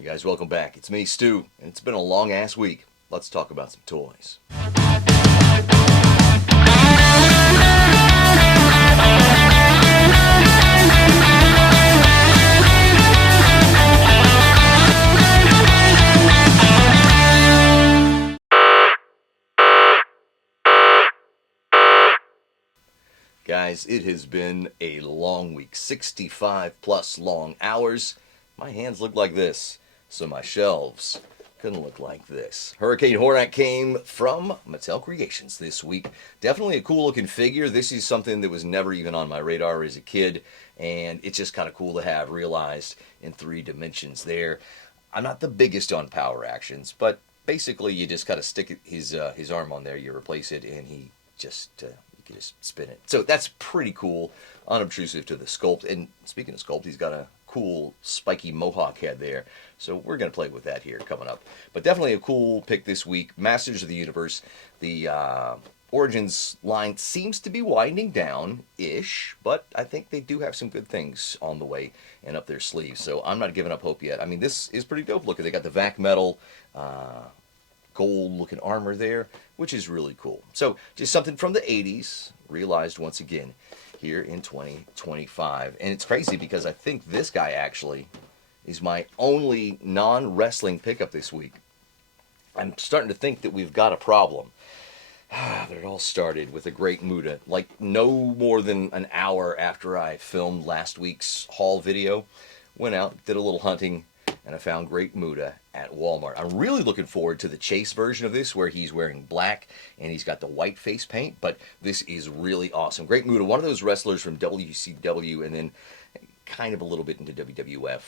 You guys, welcome back. It's me, Stu, and it's been a long ass week. Let's talk about some toys. Guys, it has been a long week, 65 plus long hours. My hands look like this, so my shelves couldn't look like this. Hurricane Hornet came from Mattel Creations this week. Definitely a cool looking figure. This is something that was never even on my radar as a kid, and it's just kind of cool to have realized in 3 dimensions there. I'm not the biggest on power actions, but basically you just kind of stick his arm on there, you replace it, and he just you can just spin it. So that's pretty cool, unobtrusive to the sculpt. And speaking of sculpt, he's got a cool spiky mohawk head there. So we're going to play with that here coming up. But definitely a cool pick this week. Masters of the Universe. The Origins line seems to be winding down-ish, but I think they do have some good things on the way and up their sleeves. So I'm not giving up hope yet. I mean, this is pretty dope looking. They got the vac metal gold-looking armor there, which is really cool. So just something from the 80s, realized once again here in 2025. And it's crazy because I think this guy actually is my only non-wrestling pickup this week. I'm starting to think that we've got a problem. But it all started with a Great Muta. Like no more than an hour after I filmed last week's haul video, went out, did a little hunting, and I found Great Muta at Walmart. I'm really looking forward to the chase version of this where he's wearing black and he's got the white face paint, but this is really awesome. Great Muta, one of those wrestlers from WCW and then kind of a little bit into WWF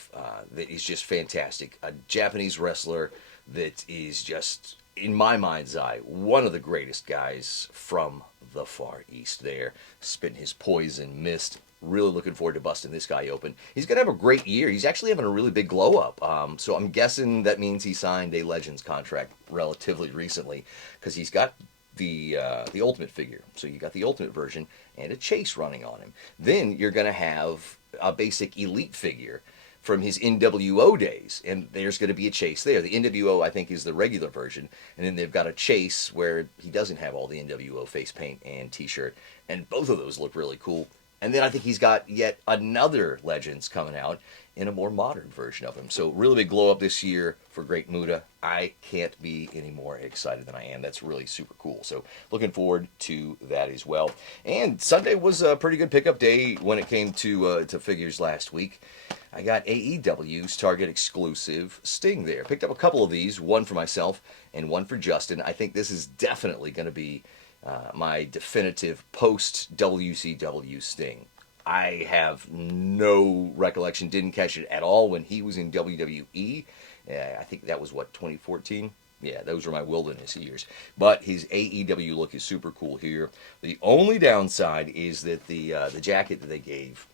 that is just fantastic. A Japanese wrestler that is just, in my mind's eye, one of the greatest guys from the Far East there. Spitting his poison mist. Really looking forward to busting this guy open. He's going to have a great year. He's actually having a really big glow up. So I'm guessing that means he signed a Legends contract relatively recently because he's got the Ultimate figure. So you got the Ultimate version and a chase running on him. Then you're going to have a basic Elite figure from his NWO days, and there's going to be a chase there. The NWO, I think, is the regular version, and then they've got a chase where he doesn't have all the NWO face paint and t-shirt, and both of those look really cool. And then I think he's got yet another Legends coming out in a more modern version of him. So really big glow up this year for Great Muta. I can't be any more excited than I am. That's really super cool. So looking forward to that as well. And Sunday was a pretty good pickup day when it came to figures last week. I got AEW's Target exclusive Sting there. Picked up a couple of these, one for myself and one for Justin. I think this is definitely going to be my definitive post-WCW Sting. I have no recollection, didn't catch it at all when he was in WWE. I think that was, 2014? Yeah, those were my wilderness years. But his AEW look is super cool here. The only downside is that the jacket that they gave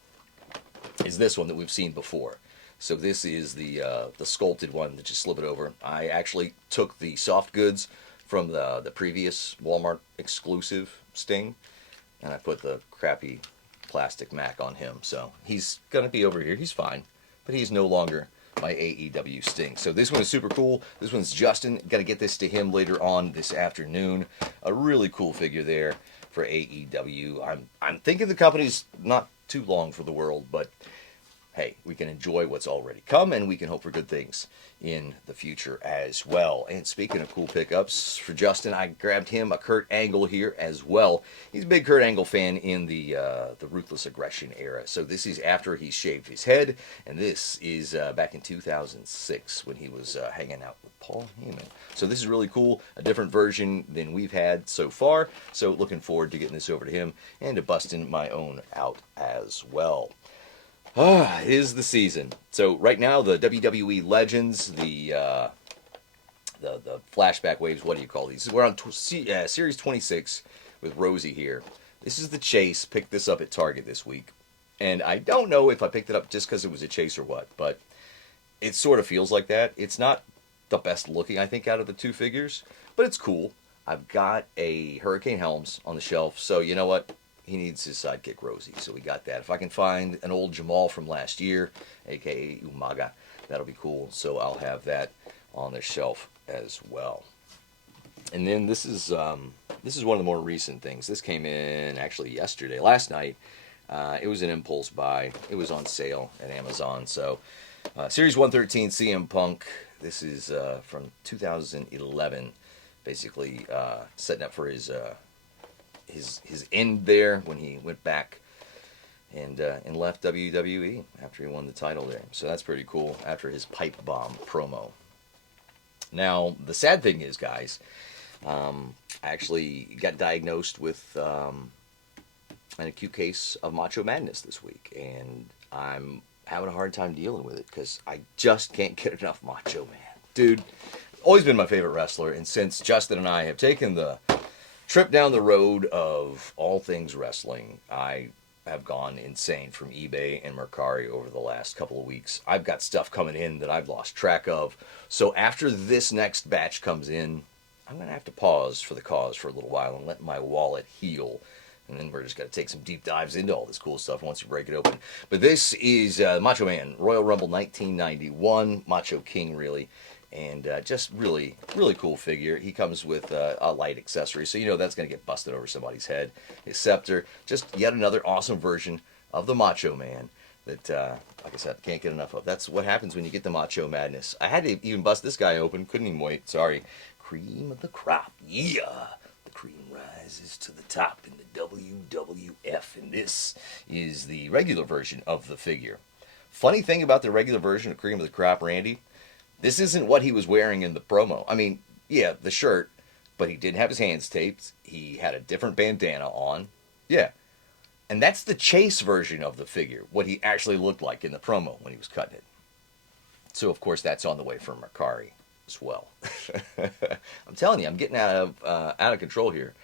is this one that we've seen before. So this is the sculpted one that you slip it over. I actually took the soft goods from the previous Walmart exclusive Sting, and I put the crappy plastic Mac on him. So he's going to be over here. He's fine, but he's no longer my AEW Sting. So this one is super cool. This one's Justin. Got to get this to him later on this afternoon. A really cool figure there for AEW. I'm thinking the company's not too long for the world, but hey, we can enjoy what's already come, and we can hope for good things in the future as well. And speaking of cool pickups, for Justin, I grabbed him a Kurt Angle here as well. He's a big Kurt Angle fan in the Ruthless Aggression era. So this is after he shaved his head, and this is back in 2006 when he was hanging out with Paul Heyman. So this is really cool, a different version than we've had so far. So looking forward to getting this over to him and to busting my own out as well. It is the season. So right now, the WWE Legends, the flashback waves, what do you call these? We're on Series 26 with Rosie here. This is the chase. Picked this up at Target this week. And I don't know if I picked it up just because it was a chase or what, but it sort of feels like that. It's not the best looking, I think, out of the two figures, but it's cool. I've got a Hurricane Helms on the shelf, so you know what? He needs his sidekick Rosie, so we got that. If I can find an old Jamal from last year, aka Umaga, That'll be cool. So I'll have that on the shelf as well. And then this is one of the more recent things. This came in actually yesterday, last night. It was an impulse buy. It was on sale at Amazon. So Series 113 CM Punk. This is from 2011. Basically setting up for his end there when he went back and left WWE after he won the title there. So that's pretty cool after his pipe bomb promo. Now, the sad thing is, guys, I actually got diagnosed with an acute case of Macho Madness this week, and I'm having a hard time dealing with it because I just can't get enough Macho Man. Dude, always been my favorite wrestler, and since Justin and I have taken the trip down the road of all things wrestling, I have gone insane from eBay and Mercari over the last couple of weeks. I've got stuff coming in that I've lost track of. So after this next batch comes in, I'm going to have to pause for the cause for a little while and let my wallet heal. And then we're just going to take some deep dives into all this cool stuff once you break it open. But this is Macho Man, Royal Rumble 1991, Macho King, really. And just really, really cool figure. He comes with a light accessory, so you know that's going to get busted over somebody's head. His scepter, just yet another awesome version of the Macho Man that, like I said, can't get enough of. That's what happens when you get the Macho Madness. I had to even bust this guy open. Couldn't even wait. Sorry. Cream of the crop. Yeah. The cream rises to the top in the WWF. And this is the regular version of the figure. Funny thing about the regular version of Cream of the Crop, Randy, this isn't what he was wearing in the promo. I mean, yeah, the shirt, but he didn't have his hands taped. He had a different bandana on. Yeah. And that's the chase version of the figure, what he actually looked like in the promo when he was cutting it. So, of course, that's on the way from Mercari as well. I'm telling you, I'm getting out of control here.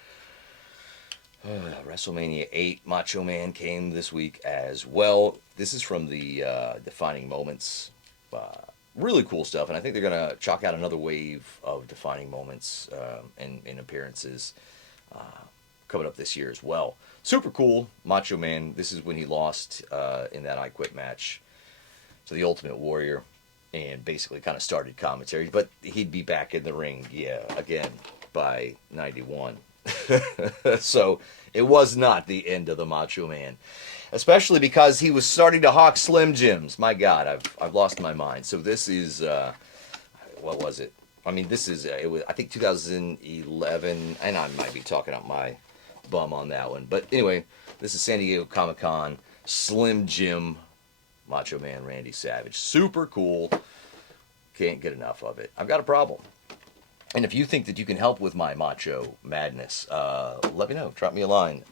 WrestleMania 8 Macho Man came this week as well. This is from the Defining Moments. Really cool stuff, and I think they're going to chalk out another wave of Defining Moments and appearances coming up this year as well. Super cool, Macho Man. This is when he lost in that I Quit match to the Ultimate Warrior and basically kind of started commentary, but he'd be back in the ring, yeah, again by 91. So it was not the end of the Macho Man, especially because he was starting to hawk Slim Jims. My God, I've lost my mind. So this is what was it? I mean, this is it was I think 2011, and I might be talking out my bum on that one. But anyway, this is San Diego Comic-Con Slim Jim Macho Man Randy Savage. Super cool. Can't get enough of it. I've got a problem. And if you think that you can help with my Macho Madness, let me know. Drop me a line.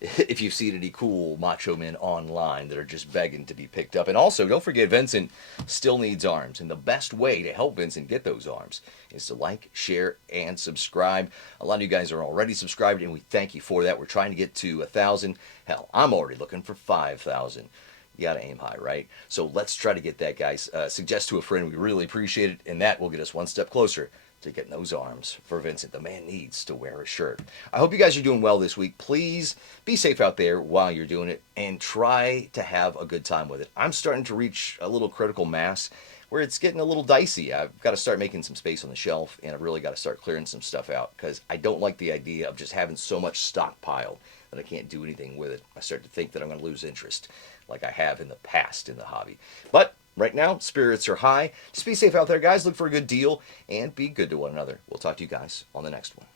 If you've seen any cool Macho Men online that are just begging to be picked up. And also, don't forget, Vincent still needs arms. And the best way to help Vincent get those arms is to like, share, and subscribe. A lot of you guys are already subscribed, and we thank you for that. We're trying to get to 1,000. Hell, I'm already looking for 5,000. You got to aim high, right? So let's try to get that, guys. Suggest to a friend. We really appreciate it. And that will get us one step closer to getting those arms for Vincent. The man needs to wear a shirt. I hope you guys are doing well this week. Please be safe out there while you're doing it and try to have a good time with it. I'm starting to reach a little critical mass where it's getting a little dicey. I've got to start making some space on the shelf, and I've really got to start clearing some stuff out because I don't like the idea of just having so much stockpile that I can't do anything with it. I start to think that I'm going to lose interest like I have in the past in the hobby. But right now, spirits are high. Just be safe out there, guys. Look for a good deal and be good to one another. We'll talk to you guys on the next one.